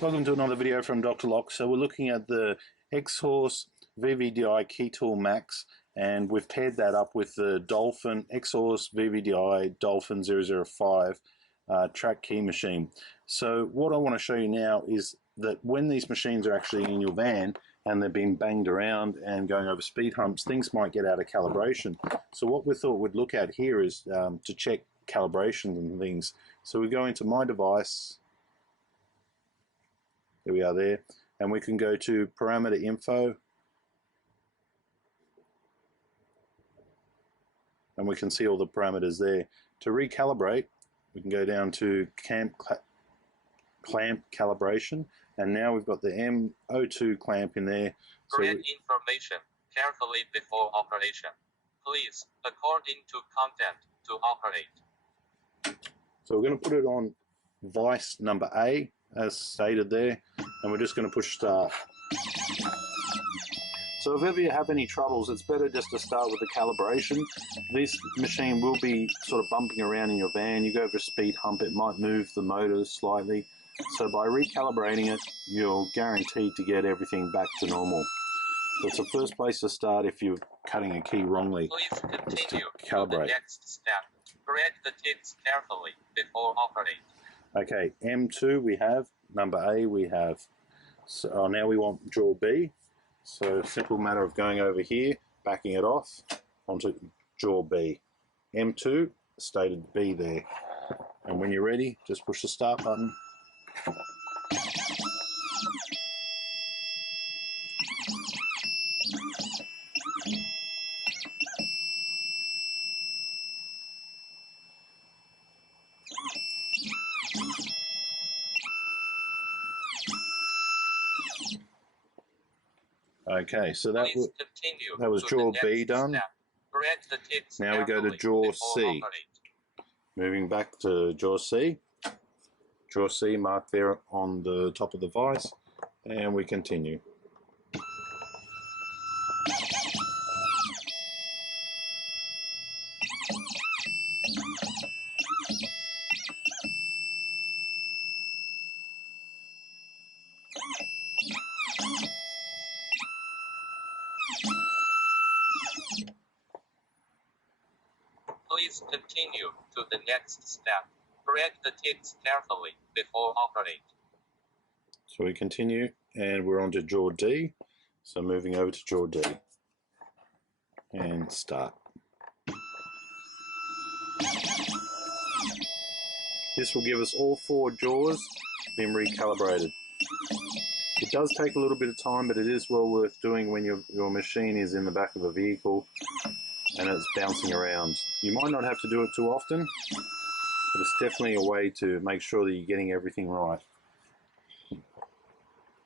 Welcome to another video from Dr. Lock. So we're looking at the Xhorse VVDI Key Tool Max, and we've paired that up with the Dolphin Xhorse VVDI Dolphin 005 track key machine. So what I want to show you now is that when these machines are actually in your van and they've been banged around and going over speed humps, things might get out of calibration. So what we thought we'd look at here is to check calibrations and things. So we go into My Device. Here we are there, and we can go to parameter info, and we can see all the parameters there. To recalibrate, we can go down to clamp calibration, and now we've got the M02 clamp in there. Read information carefully before operation. Please, according to content, to operate. So we're going to put it on vice number A, as stated there, and we're just going to push start. So if ever you have any troubles, it's better just to start with the calibration. This machine will be sort of bumping around in your van. You go over a speed hump, it might move the motor slightly. So by recalibrating it, you're guaranteed to get everything back to normal. It's the first place to start if you're cutting a key wrongly. Please continue to calibrate. To the next step. Read the ticks carefully before operating. Okay, M2 we have, number A we have. So now we want draw B. So simple matter of going over here, backing it off onto draw B. M2, stated B there. And when you're ready, just push the start button. Okay, so that was jaw B done. Now we go to jaw C. Moving back to jaw C. Jaw C marked there on the top of the vise, and we continue. Please continue to the next step. Read the ticks carefully before operate. So we continue, and we're on to jaw D. So moving over to jaw D. And start. This will give us all 4 jaws being recalibrated. It does take a little bit of time, but it is well worth doing when your machine is in the back of a vehicle and it's bouncing around. You might not have to do it too often, but it's definitely a way to make sure that you're getting everything right.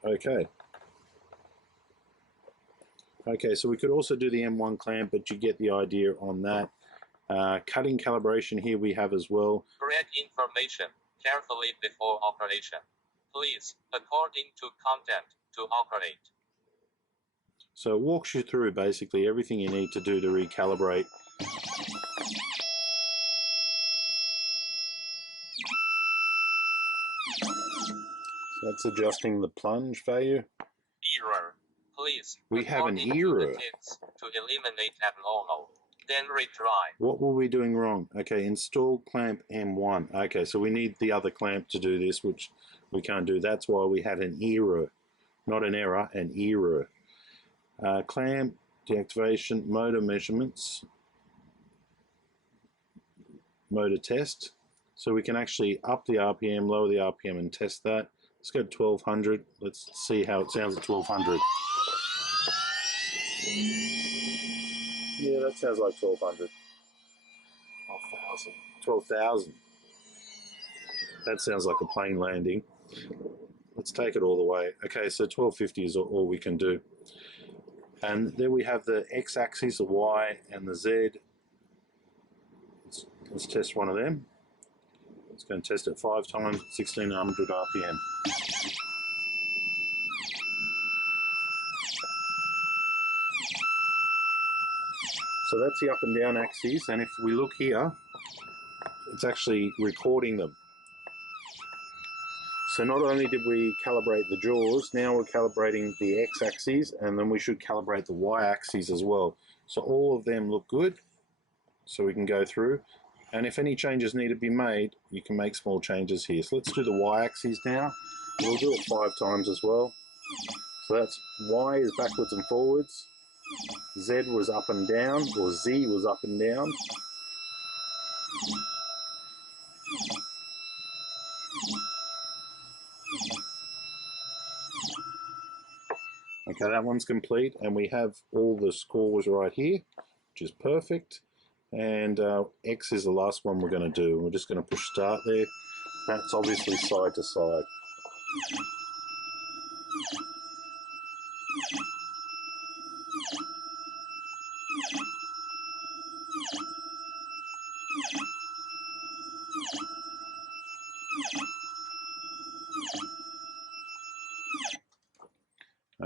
Okay. Okay, so we could also do the M1 clamp, but you get the idea on that. Cutting calibration here we have as well. Read information carefully before operation. Please, according to content, to operate. So it walks you through basically everything you need to do to recalibrate. So that's adjusting the plunge value. Error. Please. We have an error. To eliminate abnormal. Then retry. What were we doing wrong? Okay, install clamp M1. Okay, so we need the other clamp to do this, which we can't do. That's why we had an error. Not an error, an error. Clamp, deactivation, motor measurements, motor test. So we can actually up the RPM, lower the RPM and test that. Let's go to 1200. Let's see how it sounds at 1200. Yeah, that sounds like 1200. 12,000. That sounds like a plane landing. Let's take it all the way. Okay, so 1250 is all we can do. And there we have the X-axis, the Y, and the Z. Let's test one of them. It's going to test it 5 times, 1600 RPM. So that's the up and down axis, and if we look here, it's actually recording them. So not only did we calibrate the jaws, now we're calibrating the x-axis, and then we should calibrate the y-axis as well. So all of them look good, so we can go through. And if any changes need to be made, you can make small changes here. So let's do the y-axis now. We'll do it 5 times as well. So that's Y is backwards and forwards, Z was up and down, or Z was up and down. Okay, that one's complete, and we have all the scores right here, which is perfect. And X is the last one we're going to do. We're just going to push start there. That's obviously side to side.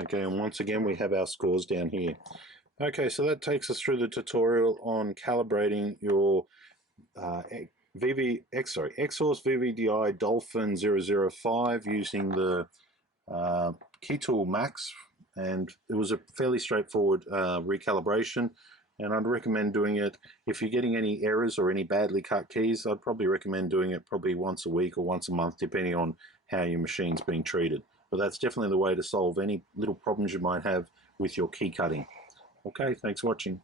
Okay, and once again we have our scores down here. Okay, so that takes us through the tutorial on calibrating your Xhorse VVDI Dolphin 005 using the key tool Max, and it was a fairly straightforward recalibration, and I'd recommend doing it if you're getting any errors or any badly cut keys. I'd probably recommend doing it probably once a week or once a month, depending on how your machine's being treated. But that's definitely the way to solve any little problems you might have with your key cutting. Okay, thanks for watching.